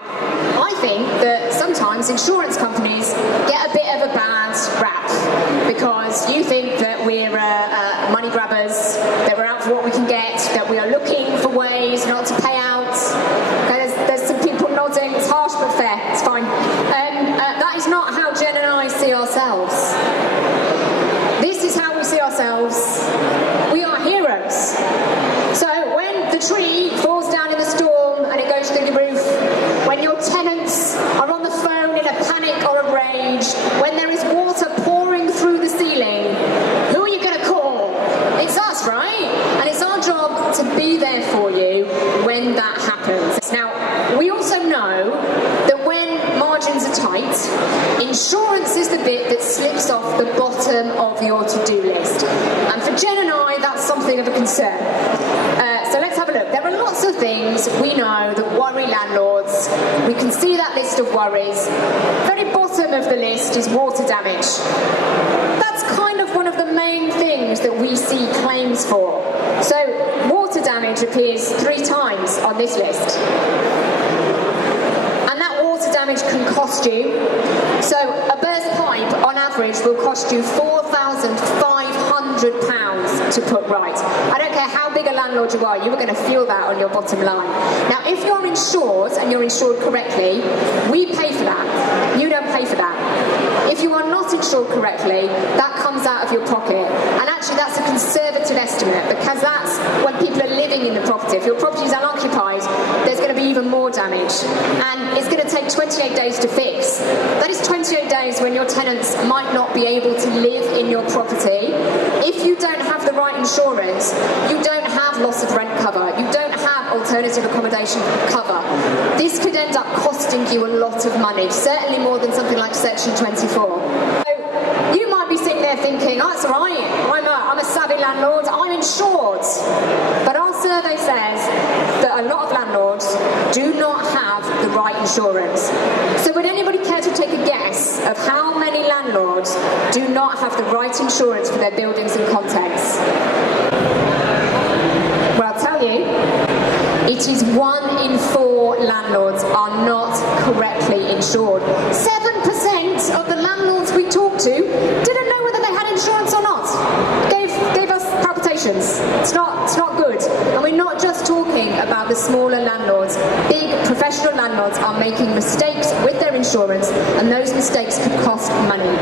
I think that sometimes insurance companies get a bit of a bad rap because you think that we're money grabbers, that we're out for what we can get, that we are looking for ways not to pay out. Okay, there's some people nodding. It's harsh but fair. It's fine. That is not how Jen and I see ourselves. This is how we see ourselves. We are heroes. So when the tree falls down in the storm and it goes through the roof, when your tenants are on the phone in a panic or a rage, when there is water pouring through the ceiling, who are you going to call? It's us, right? And it's our job to be there for you when that happens. Now, we also know that when margins are tight, insurance is the bit that slips off the bottom of your to-do list. And for Jen and I, that's something of a concern. So let's have a look. There are lots of things we know that worry landlords. We can see that list of worries. Very bottom of the list is water damage. That's kind of one of the main things that we see claims for. So water damage appears 3 times on this list. And that water damage can cost you. So a burst pipe on average will cost you £4,500 to put right. I don't care how big a landlord you are, you are going to feel that on your bottom line. Now, if you're insured and you're insured correctly, we pay for that. You don't pay for that. If you are not insured correctly, that comes out of your pocket. And actually, that's a conservative estimate because that's when people are living in the property. If your property is unoccupied, there's going to be even more damage. And it's going to take 28 days to fix. That is 28 days when your tenants might not be able to live in your property. If you don't have the right insurance, you don't have loss of rent cover, you don't have alternative accommodation cover. This could end up costing you a lot of money, certainly more than something like Section 24. So you might be sitting there thinking, oh, that's all right, I'm a savvy landlord, I'm insured. But our survey says that a lot of landlords do not have the right insurance. So would anybody care to take a guess of how many landlords do not have the right insurance for their buildings and contents? Well, I'll tell you, it is 1 in 4 landlords are not correctly insured. 7% of the landlords we talked to didn't know whether they had insurance or not. Gave us palpitations. It's not good. And we're not just talking about the smaller landlords. Big professional landlords are making mistakes with their insurance, and those mistakes could cost money.